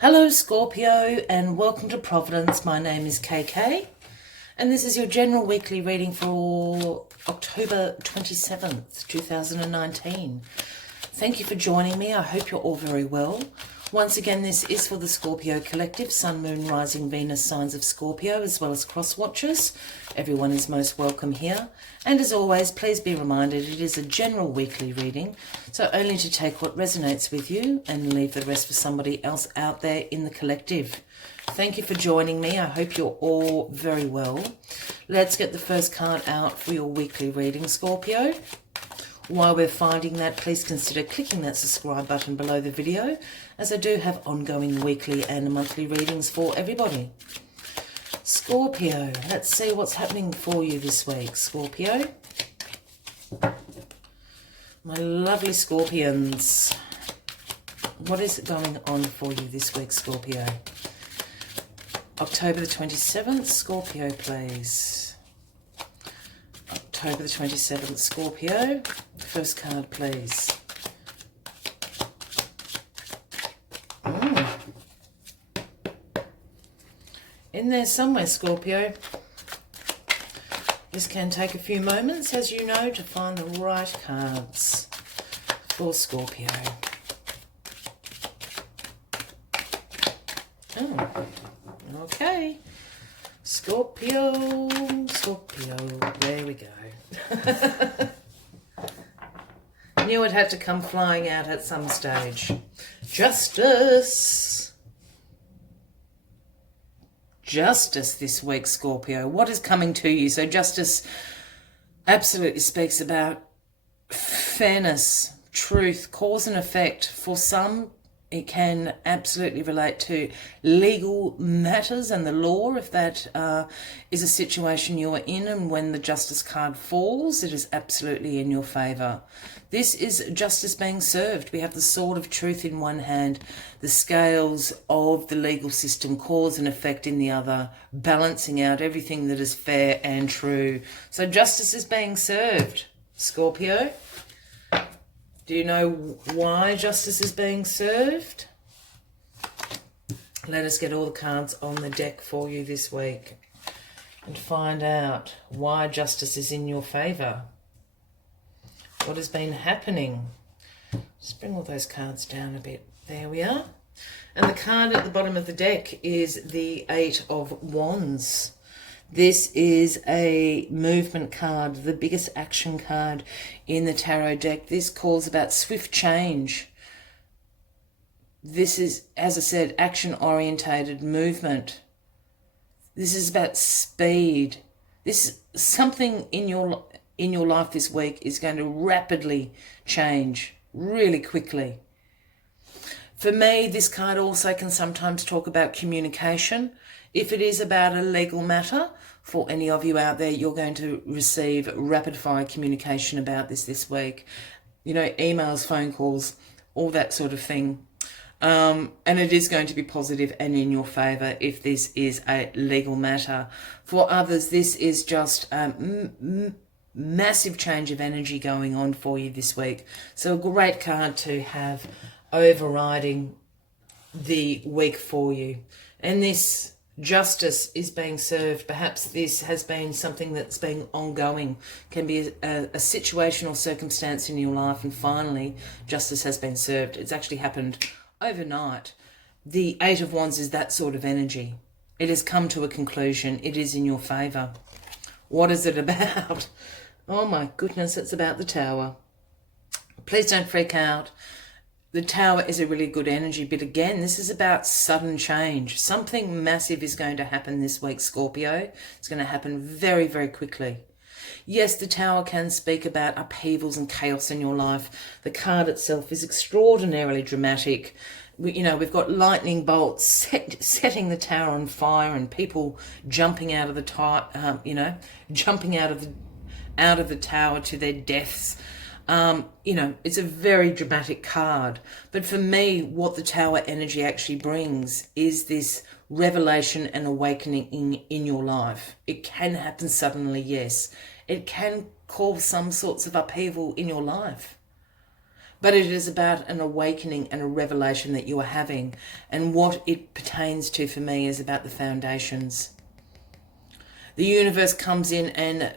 Hello Scorpio and welcome to Providence. My name is KK and this is your general weekly reading for October 27th, 2019. Thank you for joining me. I hope you're all very well. Once again, this is for the Scorpio Collective, Sun, Moon, Rising, Venus, signs of Scorpio, as well as cross watchers. Everyone is most welcome here. And as always, please be reminded it is a general weekly reading, so only to take what resonates with you and leave the rest for somebody else out there in the collective. Thank you for joining me. I hope you're all very well. Let's get the first card out for your weekly reading, Scorpio. While we're finding that, please consider clicking that subscribe button below the video, as I do have ongoing weekly and monthly readings for everybody. Scorpio, let's see what's happening for you this week, Scorpio. My lovely Scorpions, what is going on for you this week, Scorpio? October the 27th, Scorpio, please. October the 27th, Scorpio. First card, please. In there somewhere, Scorpio. This can take a few moments, as you know, to find the right cards for Scorpio. Oh, okay. Scorpio, there we go. Knew it had to come flying out at some stage. Justice. Justice this week, Scorpio. What is coming to you? So justice absolutely speaks about fairness, truth, cause and effect. For some, it can absolutely relate to legal matters and the law, if that is a situation you are in, and when the justice card falls, it is absolutely in your favour. This is justice being served. We have the sword of truth in one hand, the scales of the legal system, cause and effect in the other, balancing out everything that is fair and true. So justice is being served, Scorpio. Do you know why justice is being served? Let us get all the cards on the deck for you this week and find out why justice is in your favour. What has been happening? Just bring all those cards down a bit. There we are. And the card at the bottom of the deck is the Eight of Wands. This is a movement card, the biggest action card in the tarot deck. This calls about swift change. This is, as I said, action-orientated movement. This is about speed. This something in your life this week is going to rapidly change, really quickly. For me, this card also can sometimes talk about communication. If it is about a legal matter, for any of you out there, you're going to receive rapid-fire communication about this week. You know, emails, phone calls, all that sort of thing. And it is going to be positive and in your favour if this is a legal matter. For others, this is just massive change of energy going on for you this week. So a great card to have overriding the week for you. And this justice is being served. Perhaps this has been something that's been ongoing, can be a situation or circumstance in your life, and finally justice has been served. It's actually happened overnight. The Eight of Wands is that sort of energy. It has come to a conclusion. It is in your favour. What is it about? Oh my goodness, it's about the Tower. Please don't freak out. The Tower is a really good energy, but again, this is about sudden change. Something massive is going to happen this week, Scorpio. It's going to happen very, very quickly. Yes, the Tower can speak about upheavals and chaos in your life. The card itself is extraordinarily dramatic. We've got lightning bolts setting the Tower on fire, and people jumping out of the jumping out of the Tower to their deaths. It's a very dramatic card. But for me, what the Tower energy actually brings is this revelation and awakening in your life. It can happen suddenly, yes. It can cause some sorts of upheaval in your life. But it is about an awakening and a revelation that you are having. And what it pertains to for me is about the foundations. The universe comes in and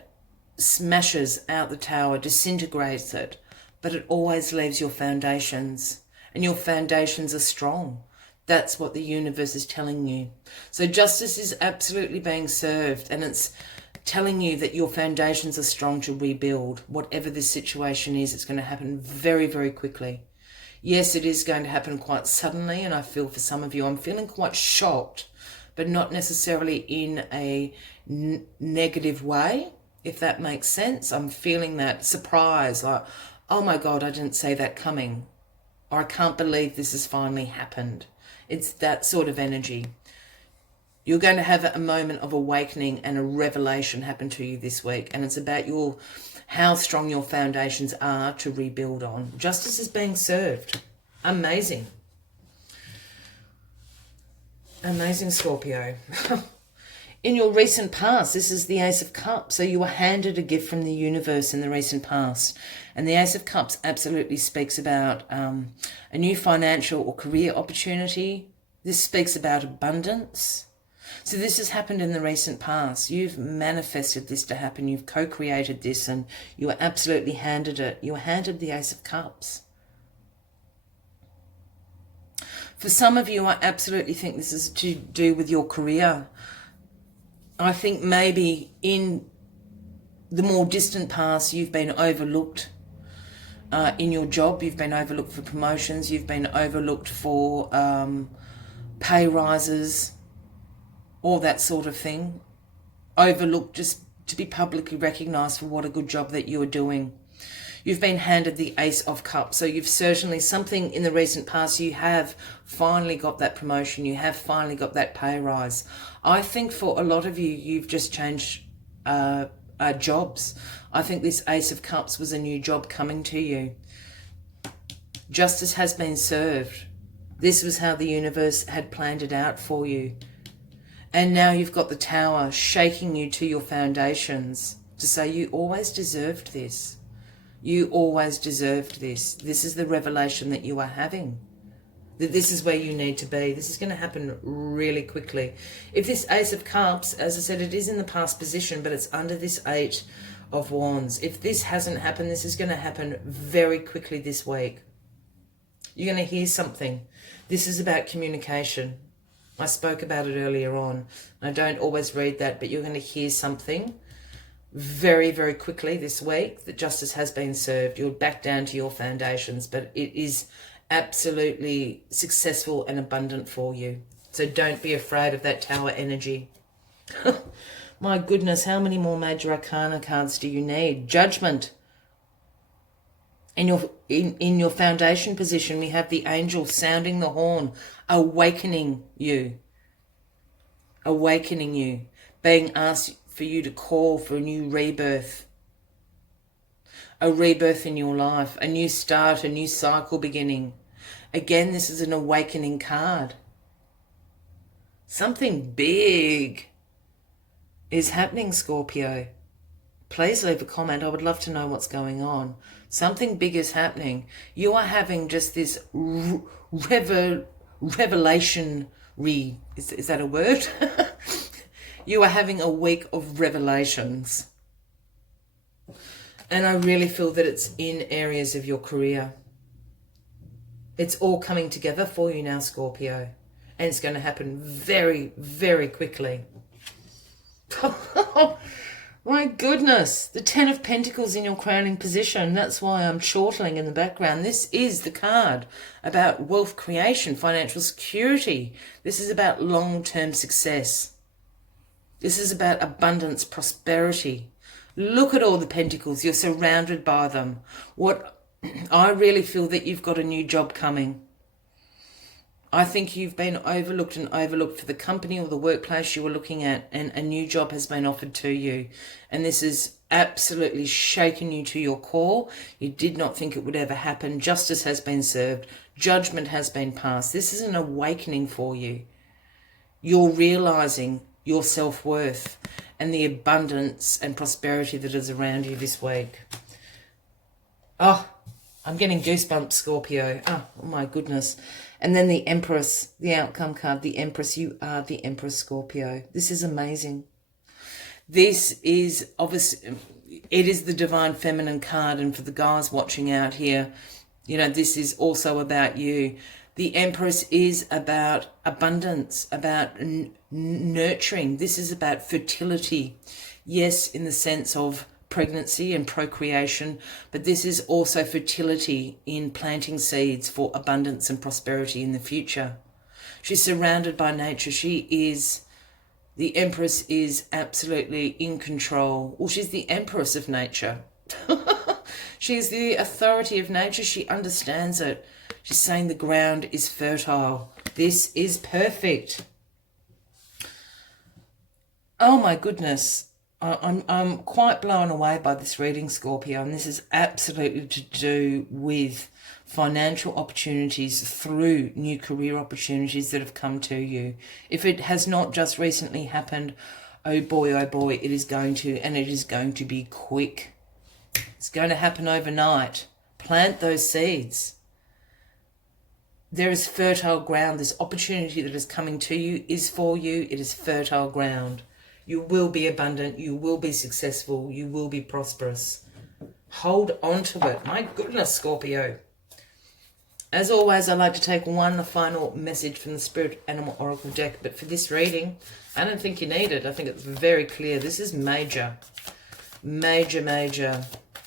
smashes out the tower, disintegrates it, but it always leaves your foundations. And your foundations are strong. That's what the universe is telling you. So justice is absolutely being served, and it's telling you that your foundations are strong to rebuild. Whatever this situation is, it's going to happen very, very quickly. Yes, it is going to happen quite suddenly, and I feel for some of you, I'm feeling quite shocked, but not necessarily in a negative way, if that makes sense. I'm feeling that surprise, like, oh my God, I didn't see that coming. Or I can't believe this has finally happened. It's that sort of energy. You're going to have a moment of awakening and a revelation happen to you this week. And it's about how strong your foundations are to rebuild on. Justice is being served. Amazing. Amazing, Scorpio. In your recent past, this is the Ace of Cups. So you were handed a gift from the universe in the recent past. And the Ace of Cups absolutely speaks about a new financial or career opportunity. This speaks about abundance. So this has happened in the recent past. You've manifested this to happen. You've co-created this, and you were absolutely handed it. You were handed the Ace of Cups. For some of you, I absolutely think this is to do with your career. I think maybe in the more distant past, you've been overlooked in your job. You've been overlooked for promotions. You've been overlooked for pay rises, all that sort of thing. Overlooked just to be publicly recognised for what a good job that you are doing. You've been handed the Ace of Cups. So you've certainly, something in the recent past, you have finally got that promotion. You have finally got that pay rise. I think for a lot of you, you've just changed jobs. I think this Ace of Cups was a new job coming to you. Justice has been served. This was how the universe had planned it out for you. And now you've got the Tower shaking you to your foundations to say you always deserved this. You always deserved this. This is the revelation that you are having. That this is where you need to be. This is going to happen really quickly. If this Ace of Cups, as I said, it is in the past position, but it's under this 8 of Wands. If this hasn't happened, this is going to happen very quickly this week. You're going to hear something. This is about communication. I spoke about it earlier on. I don't always read that, but you're going to hear something very, very quickly this week that justice has been served. You're back down to your foundations, but it is absolutely successful and abundant for you. So don't be afraid of that Tower energy. My goodness, how many more major arcana cards do you need? Judgment. In your foundation position, we have the angel sounding the horn, awakening you. Awakening you. Being asked for you to call for a new rebirth. A rebirth in your life. A new start, a new cycle beginning. Again, this is an awakening card. Something big is happening, Scorpio. Please leave a comment. I would love to know what's going on. Something big is happening. You are having just this revelation. Is that a word? You are having a week of revelations. And I really feel that it's in areas of your career. It's all coming together for you now, Scorpio. And it's going to happen very, very quickly. My goodness, the 10 of Pentacles in your crowning position. That's why I'm chortling in the background. This is the card about wealth creation, financial security. This is about long-term success. This is about abundance, prosperity. Look at all the pentacles. You're surrounded by them. I really feel that you've got a new job coming. I think you've been overlooked for the company or the workplace you were looking at, and a new job has been offered to you. And this has absolutely shaken you to your core. You did not think it would ever happen. Justice has been served. Judgment has been passed. This is an awakening for you. You're realizing your self-worth and the abundance and prosperity that is around you this week. Oh, I'm getting goosebumps, Scorpio. Oh my goodness. And then the Empress, the outcome card, the Empress. You are the Empress, Scorpio. This is amazing. This is obviously, it is the divine feminine card. And for the guys watching out here, you know, this is also about you. The Empress is about abundance, about nurturing. This is about fertility. Yes, in the sense of pregnancy and procreation, but this is also fertility in planting seeds for abundance and prosperity in the future. She's surrounded by nature. The Empress is absolutely in control. Well, she's the Empress of nature. She's the authority of nature. She understands it. She's saying the ground is fertile. This is perfect. Oh my goodness. I'm quite blown away by this reading, Scorpio, and this is absolutely to do with financial opportunities through new career opportunities that have come to you. If it has not just recently happened, oh boy, it is going to, and it is going to be quick. It's going to happen overnight. Plant those seeds. There is fertile ground. This opportunity that is coming to you is for you. It is fertile ground. You will be abundant. You will be successful. You will be prosperous. Hold on to it. My goodness, Scorpio. As always, I like to take one final message from the Spirit Animal Oracle deck. But for this reading, I don't think you need it. I think it's very clear. This is major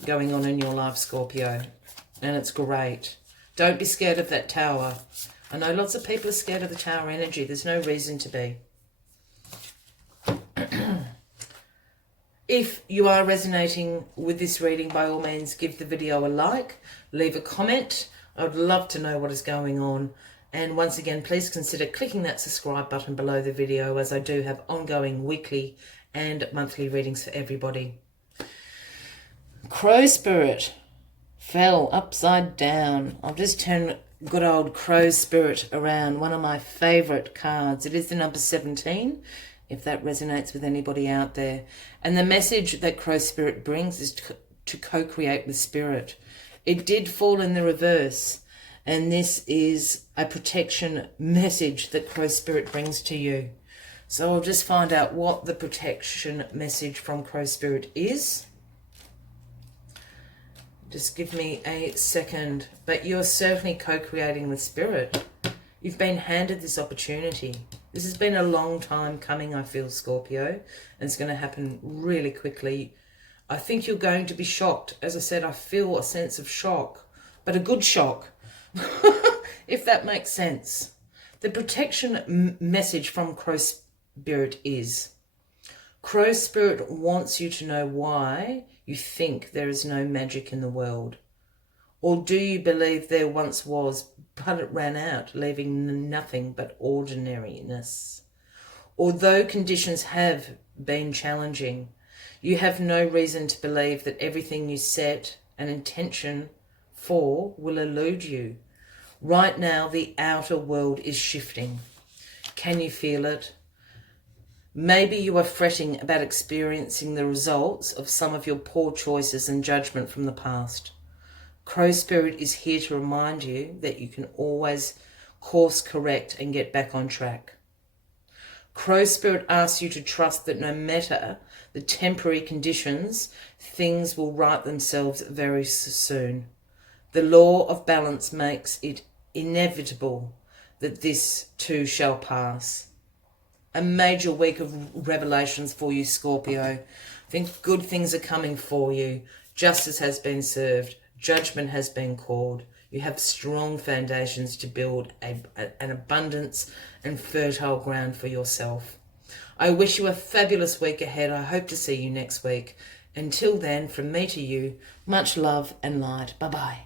going on in your life, Scorpio. And it's great. Don't be scared of that tower. I know lots of people are scared of the tower energy. There's no reason to be. If you are resonating with this reading, by all means, give the video a like, leave a comment. I'd love to know what is going on. And once again, please consider clicking that subscribe button below the video, as I do have ongoing weekly and monthly readings for everybody. Crow Spirit fell upside down. I'll just turn good old Crow Spirit around. One of my favourite cards. It is the number 17. If that resonates with anybody out there. And the message that Crow Spirit brings is to co-create with Spirit. It did fall in the reverse. And this is a protection message that Crow Spirit brings to you. So I'll just find out what the protection message from Crow Spirit is. Just give me a second. But you're certainly co-creating with Spirit. You've been handed this opportunity. This has been a long time coming, I feel, Scorpio. And it's going to happen really quickly. I think you're going to be shocked. As I said, I feel a sense of shock. But a good shock. If that makes sense. The protection message from Crow Spirit is... Crow Spirit wants you to know why you think there is no magic in the world. Or do you believe there once was, but it ran out, leaving nothing but ordinariness? Although conditions have been challenging, you have no reason to believe that everything you set an intention for will elude you. Right now, the outer world is shifting. Can you feel it? Maybe you are fretting about experiencing the results of some of your poor choices and judgment from the past. Crow Spirit is here to remind you that you can always course correct and get back on track. Crow Spirit asks you to trust that no matter the temporary conditions, things will right themselves very soon. The law of balance makes it inevitable that this too shall pass. A major week of revelations for you, Scorpio. I think good things are coming for you. Justice has been served. Judgment has been called. You have strong foundations to build an abundance and fertile ground for yourself. I wish you a fabulous week ahead. I hope to see you next week. Until then, from me to you, much love and light. Bye-bye.